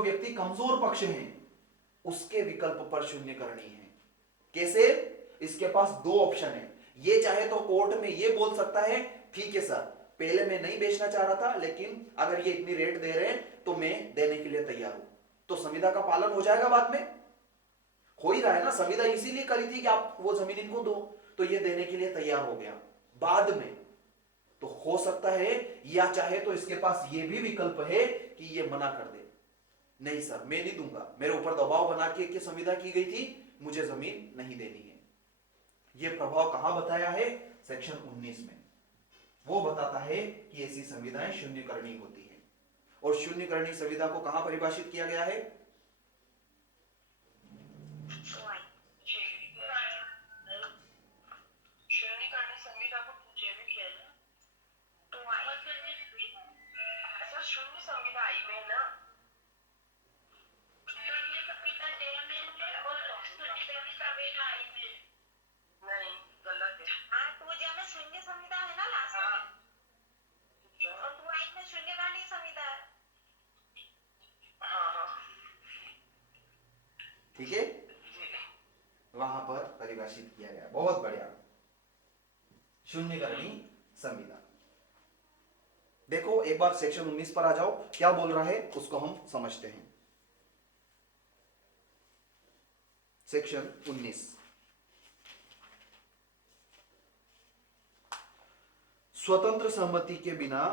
व्यक्ति कमजोर पक्ष है उसके विकल्प पर शून्य करनी है। कैसे? इसके पास दो ऑप्शन है। ये चाहे तो कोर्ट में ये बोल सकता है ठीक है सर, पहले मैं नहीं बेचना चाह रहा था, लेकिन अगर ये इतनी रेट दे रहे हैं तो मैं देने के लिए तैयार हूं। तो संविदा का पालन हो जाएगा, बाद में हो ही रहा है ना। संविदा इसीलिए करी थी कि आप वो जमीन इनको दो, तो ये देने के लिए तैयार हो गया बाद में, तो हो सकता है। या चाहे तो इसके पास ये भी विकल्प है कि ये मना कर दे, नहीं सर मैं नहीं दूंगा, मेरे ऊपर दबाव बना के संविदा की गई थी, मुझे जमीन नहीं देनी है। ये प्रभाव कहां बताया है? सेक्शन 19 में। वो बताता है कि ऐसी संविदाएं शून्यकरणी होती है। और शून्यकरणी संविदा को कहां परिभाषित किया गया है? ठीक है, वहां पर परिभाषित किया गया। बहुत बढ़िया, शून्यकरणी संविदा। देखो एक बार सेक्शन 19 पर आ जाओ, क्या बोल रहा है उसको हम समझते हैं। सेक्शन 19, स्वतंत्र सहमति के बिना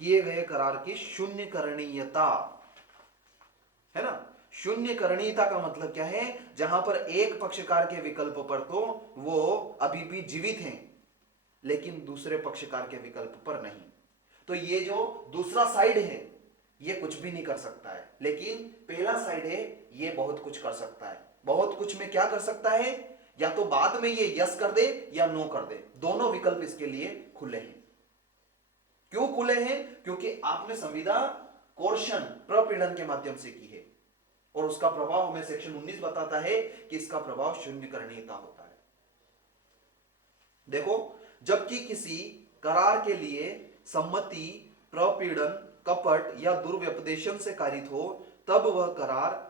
किए गए करार की शून्यकरणीयता, है ना। शून्यकरणीयता का मतलब क्या है? जहां पर एक पक्षकार के विकल्प पर तो वो अभी भी जीवित हैं, लेकिन दूसरे पक्षकार के विकल्प पर नहीं। तो ये जो दूसरा साइड है ये कुछ भी नहीं कर सकता है, लेकिन पहला साइड है ये बहुत कुछ कर सकता है। बहुत कुछ में क्या कर सकता है? या तो बाद में ये यस कर दे या नो कर दे, दोनों विकल्प इसके लिए खुले हैं। क्यों खुले हैं? क्योंकि आपने संविदा कोर्शन प्रपीड़न के माध्यम से की है, और उसका प्रभाव हमें सेक्शन 19 बताता है कि इसका प्रभाव शून्यकरणीयता होता है। देखो, जबकि किसी करार के लिए सम्मति, प्रपीड़न, कपट या दुर्व्यपदेशन से कारित हो, तब वह करार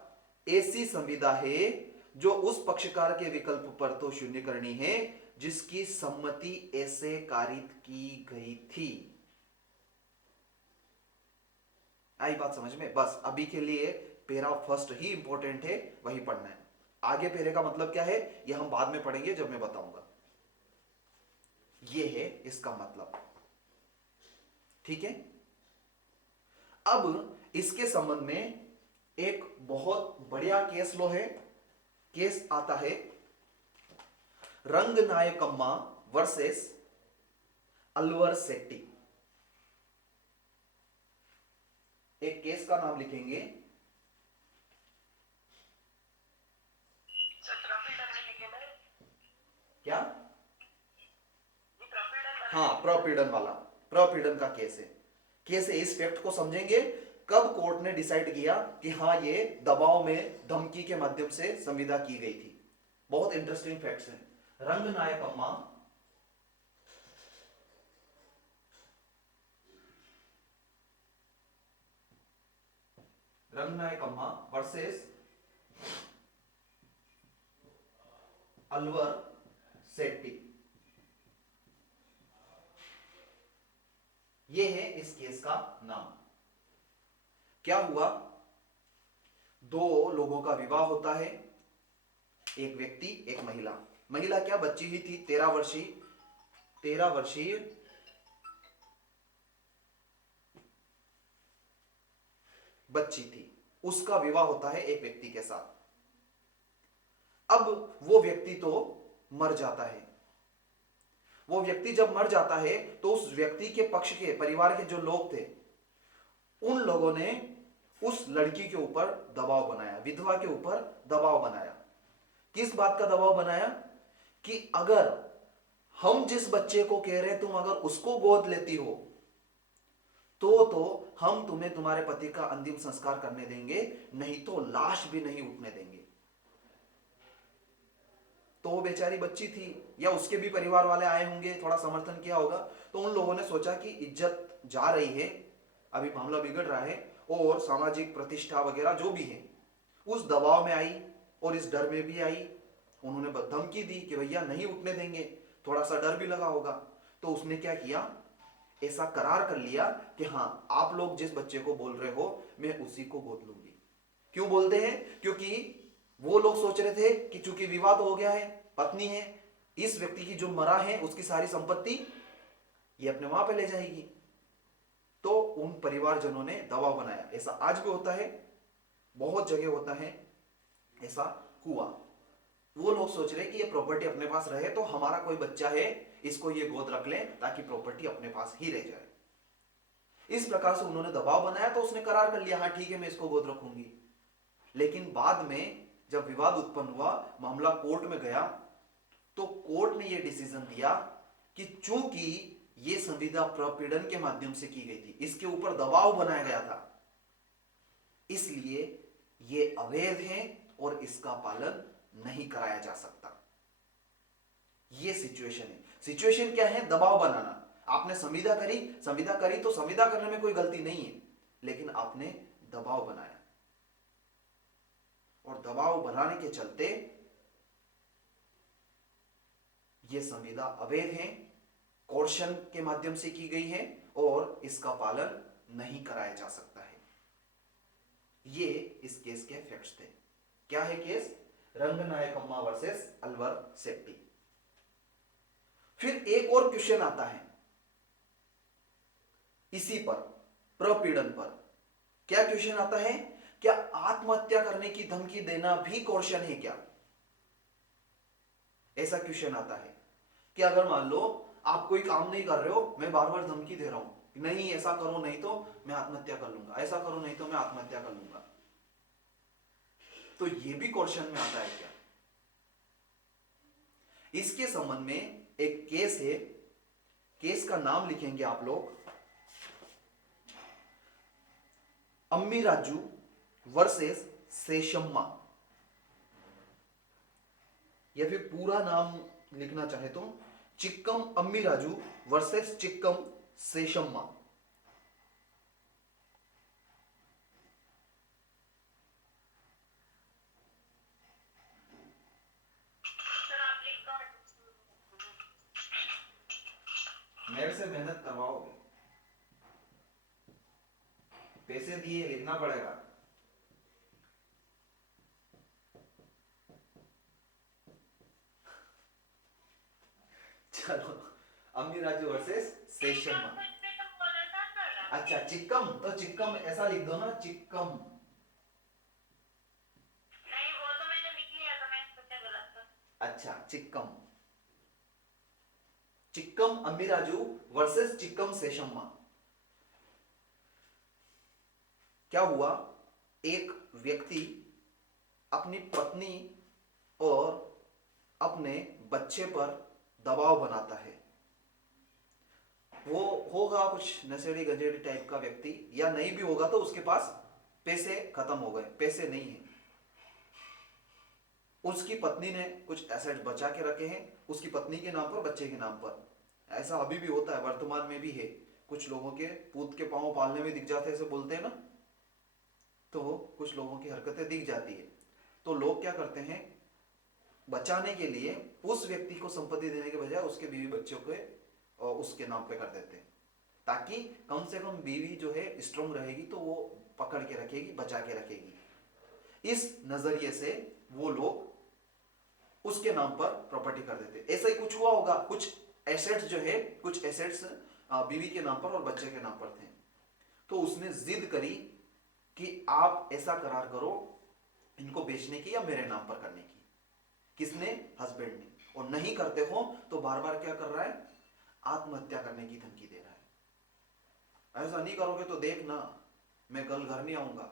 ऐसी संविदा है जो उस पक्षकार के विकल्प पर तो शून्यकरणी है जिसकी सम्मति ऐसे कारित की गई थी। आई बात समझ में? बस अभी के लिए पैरा फर्स्ट ही इंपॉर्टेंट है, वही पढ़ना है। आगे पैरे का मतलब क्या है ये हम बाद में पढ़ेंगे जब मैं बताऊंगा। ये है इसका मतलब, ठीक है। अब इसके संबंध में एक बहुत बढ़िया केस लो है। केस आता है रंगनायकम्मा वर्सेस अलवर सेट्टी। एक केस का नाम लिखेंगे, क्या? हाँ, प्रपीड़न वाला, प्रपीड़न का केस है। केस है, इस फैक्ट को समझेंगे कब कोर्ट ने डिसाइड किया कि हाँ ये दबाव में धमकी के माध्यम से संविदा की गई थी। बहुत इंटरेस्टिंग फैक्ट्स हैं। रंगनायकम्मा रंगनायकम्मा वर्सेस अलवर सेट्टी, ये है इस केस का नाम। क्या हुआ? दो लोगों का विवाह होता है, एक व्यक्ति एक महिला। महिला क्या बच्ची ही थी, 13 वर्षीय बच्ची थी। उसका विवाह होता है एक व्यक्ति के साथ। अब वो व्यक्ति तो मर जाता है। वो व्यक्ति जब मर जाता है तो उस व्यक्ति के पक्ष के परिवार के जो लोग थे, उन लोगों ने उस लड़की के ऊपर दबाव बनाया, विधवा के ऊपर दबाव बनाया। किस बात का दबाव बनाया? कि अगर हम जिस बच्चे को कह रहे हैं तुम अगर उसको गोद लेती हो तो हम तुम्हें तुम्हारे पति का अंतिम संस्कार करने देंगे, नहीं तो लाश भी नहीं उठने देंगे। तो वो बेचारी बच्ची थी, या उसके भी परिवार वाले आए होंगे, थोड़ा समर्थन किया होगा। तो उन लोगों ने सोचा कि इज्जत जा रही है, अभी मामला बिगड़ रहा है, और सामाजिक प्रतिष्ठा वगैरह जो भी है, उस दबाव में आई और इस डर में भी आई। उन्होंने धमकी दी कि भैया नहीं उठने देंगे, थोड़ा सा डर भी लगा होगा। तो उसने क्या किया, ऐसा करार कर लिया कि हाँ, आप लोग जिस बच्चे को बोल रहे हो मैं उसी को गोद लूंगी। क्यों बोलते हैं? क्योंकि वो लोग सोच रहे थे कि चूंकि विवाद हो गया है, पत्नी है, इस व्यक्ति की जो मरा है उसकी सारी संपत्ति ये अपने वहां पे ले जाएगी। तो उन परिवारजनों ने दबाव बनाया। ऐसा आज भी होता है, बहुत जगह होता है, ऐसा हुआ। वो लोग सोच रहे कि ये प्रॉपर्टी अपने पास रहे तो हमारा कोई बच्चा है, इसको ये गोद रख लें ताकि प्रॉपर्टी अपने पास ही रह जाए। इस प्रकार से उन्होंने दबाव बनाया तो उसने करार कर लिया, हाँ ठीक है मैं इसको गोद रखूंगी। लेकिन बाद में जब विवाद उत्पन्न हुआ, मामला कोर्ट में गया, तो कोर्ट ने यह डिसीजन दिया कि चूंकि यह संविदा प्रपीड़न के माध्यम से की गई थी, इसके ऊपर दबाव बनाया गया था, इसलिए यह अवैध है और इसका पालन नहीं कराया जा सकता। यह सिचुएशन है। सिचुएशन क्या है? दबाव बनाना। आपने संविदा करी तो संविदा करने में कोई गलती नहीं है, लेकिन आपने दबाव बनाया और दबाव बनाने के चलते यह संविदा अवैध है, कोर्शन के माध्यम से की गई है और इसका पालन नहीं कराया जा सकता है। ये इस केस के फैक्ट्स थे। क्या है केस? रंगनायकम्मा वर्सेस अलवर सेट्टी। फिर एक और क्वेश्चन आता है इसी पर, प्रपीड़न पर। क्या क्वेश्चन आता है? क्या आत्महत्या करने की धमकी देना भी कोर्शन है क्या? ऐसा क्वेश्चन आता है कि अगर मान लो आप कोई काम नहीं कर रहे हो, मैं बार बार धमकी दे रहा हूं, नहीं ऐसा करो नहीं तो मैं आत्महत्या कर लूंगा, ऐसा करो नहीं तो मैं आत्महत्या कर लूंगा, तो यह भी कोर्शन में आता है क्या? इसके संबंध में एक केस है, केस का नाम लिखेंगे आप लोग, अम्मी राजू वर्सेस शेषम्मा, या फिर पूरा नाम लिखना चाहे तो चिक्कम अम्मी राजू वर्सेस चिक्कम शेषम्मा। मेरे से मेहनत करवाओगे, पैसे दिए, लिखना पड़ेगा। चलो, अम्मी राजू वर्सेस शेषम्मा। अच्छा चिक्कम, तो चिक्कम ऐसा लिख दो ना, चिक्कम। नहीं वो तो मैंने लिख लिया था, मैंने सोचा गलत था। अच्छा चिक्कम, चिक्कम अम्मी राजू वर्सेस चिक्कम शेषम्मा। क्या हुआ? एक व्यक्ति अपनी पत्नी और अपने बच्चे पर दबाव बनाता है। वो होगा कुछ नशेड़ी गजेड़ी टाइप का व्यक्ति, या नहीं भी होगा तो उसके पास पैसे खत्म हो गए, पैसे नहीं है। उसकी पत्नी ने कुछ एसेट बचा के रखे हैं, उसकी पत्नी के नाम पर, बच्चे के नाम पर। ऐसा अभी भी होता है, वर्तमान में भी है। कुछ लोगों के पूत के पांव पालने में दिख जाते हैं, ऐसे बोलते हैं ना, तो कुछ लोगों की हरकतें दिख जाती है। तो लोग क्या करते हैं, बचाने के लिए उस व्यक्ति को संपत्ति देने के बजाय उसके बीवी बच्चों के और उसके नाम पे कर देते हैं, ताकि कम से कम बीवी जो है स्ट्रांग रहेगी, तो वो पकड़ के रखेगी, बचा के रखेगी। इस नजरिए से वो लोग उसके नाम पर प्रॉपर्टी कर देते। ऐसा ही कुछ हुआ होगा, कुछ एसेट्स जो है, कुछ एसेट्स बीवी के नाम पर और बच्चे के नाम पर थे। तो उसने जिद करी कि आप ऐसा करार करो इनको बेचने की या मेरे नाम पर करने की। किसने? हस्बैंड ने। और नहीं करते हो तो बार बार क्या कर रहा है? आत्महत्या करने की धमकी दे रहा है। ऐसा नहीं करोगे तो देखना मैं कल घर नहीं आऊंगा,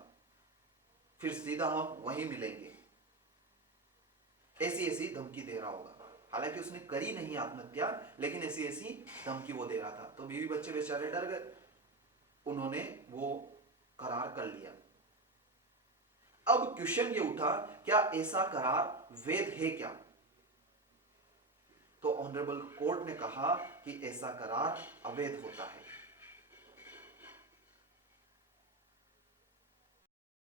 फिर सीधा हम वहीं मिलेंगे, ऐसी ऐसी धमकी दे रहा होगा। हालांकि उसने करी नहीं आत्महत्या, लेकिन ऐसी ऐसी धमकी वो दे रहा था। तो बीवी बच्चे बेचारे डर गए, उन्होंने वो करार कर लिया। अब क्वेश्चन ये उठा, क्या ऐसा करार वैध है क्या? तो ऑनरेबल कोर्ट ने कहा कि ऐसा करार अवैध होता है।